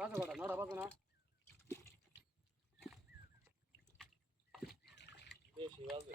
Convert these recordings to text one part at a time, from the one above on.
বাজে কটা নটা বাজে না বেশি বাজে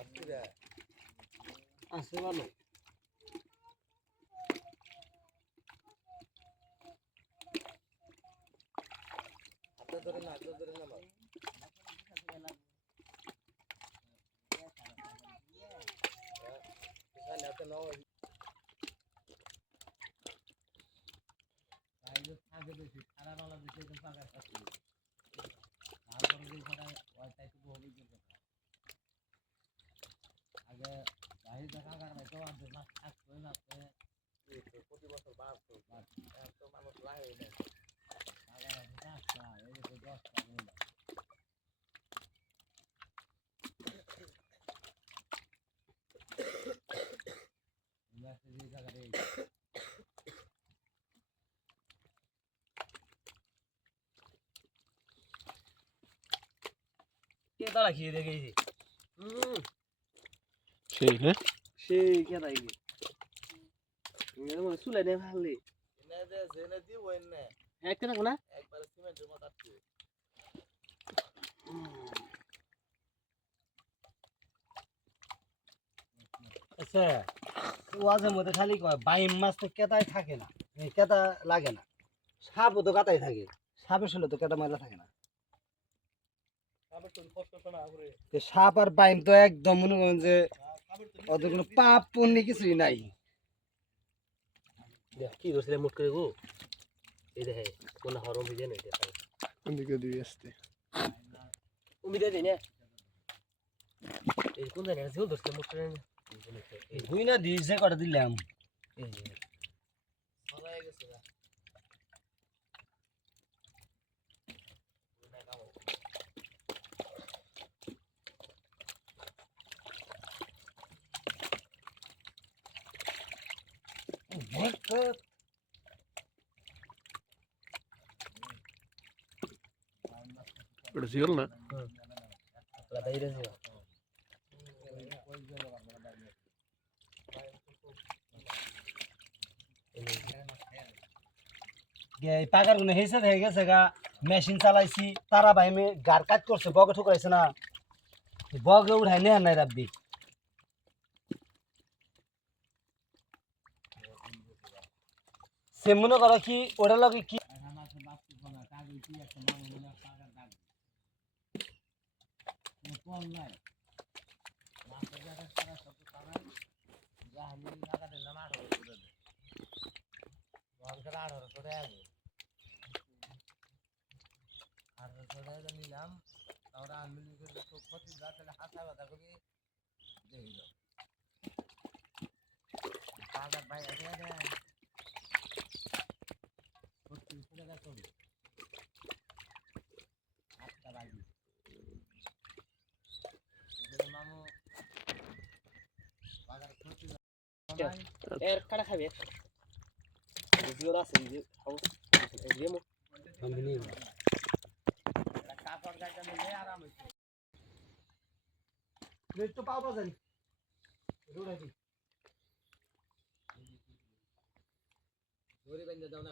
আমার জল হাতে ধরে না যখন মাছ বাড়িতে ধরলাম কলসি রাখবা হাতে দেয় আছে ভালো হাতে ধরে না হাতে ধরে না মাছ এখানে হাতে নাও প্রতি বছর বাড়তো এখন তো মানুষ লাগে না কে তারা খেয়ে দেখেছি সেই হ্যাঁ সেই কে তাই মানে ভালো একটা একবার সিমেন্টের মতো আটকে আচ্ছা ওয়াজের মধ্যে খালি কয় বাইম মাছ তো কেতায় থাকে না কেতা লাগে না। সাপও তো থাকে সাপের শুলে তো কেতা ময়লা থাকে না। শোনা সাপ আর বাইম তো একদম মনে করেন যে ওদের কোনো পাপ পুণ্য কিছুই নাই। কি ধরছিলে মুট করে গো? এই দেখে কোন হরম ভিজে নেই দেখা ওদিকে দিয়ে আসতে উমিদে দেই না এই কোন জায়গায় ঝোল ধরছিলে মুট করে? দুই না দিয়েছে কটা দিলাম। এই যে সবাই গেছে না ওটা জিওল না La de aire এই পাকারগুলো হেসে হয়ে গেছে গা মেশিন চালাইছি তারা বাইমে গার কাজ করছে বগে ঠুকরাইছে না বগে উঠাই নেয় নাই রাব্বি সে মনে করো কি ওটা লগে কি? হাসা কথা করি দেখিল ভাই করি আটটা বাজি মামু বাজার করতে এর কাটা খাবে ভিডিও আছে ভিডিও খাও ভিডিও কম্বিনি কাপড় পাওয়া যায় দৌড়ে বেঁধে দাও না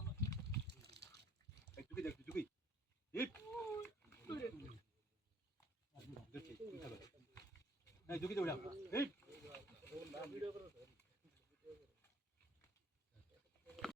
মাথা মাথা জোরে বেঁধে দাও এই।